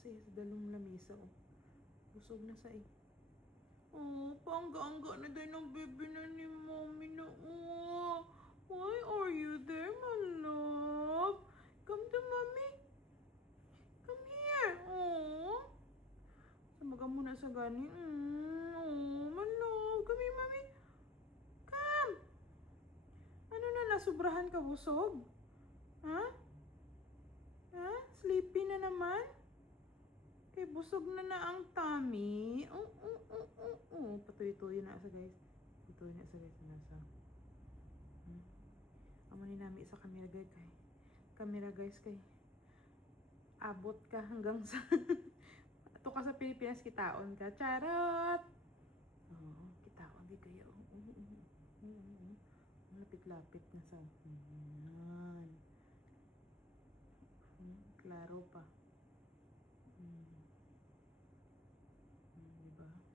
siya sa dalong lamesa. Oh. Busog na sa Oh, paangga-angga na din ng baby na ni mommy na. Oh, why are you there, my love? Come to mommy. Come here. Oh. Samaga muna sa gani. Oh, my love. Come here, mommy. Come. Ano na, nasubrahan ka busog? Ha? Ha? Sleepy na naman? Kay busog na ang tummy. Patuloy-tuloy na sa guys. Patuloy na sa guys. Nasa. Amo ni nami sa camera guys kay. Camera guys kay. Abot ka hanggang sa ato ka sa Pilipinas kitaon ka. Charot. Oh, kitaon di kayo. Lapit-lapit na sa. Yan. Klaro pa.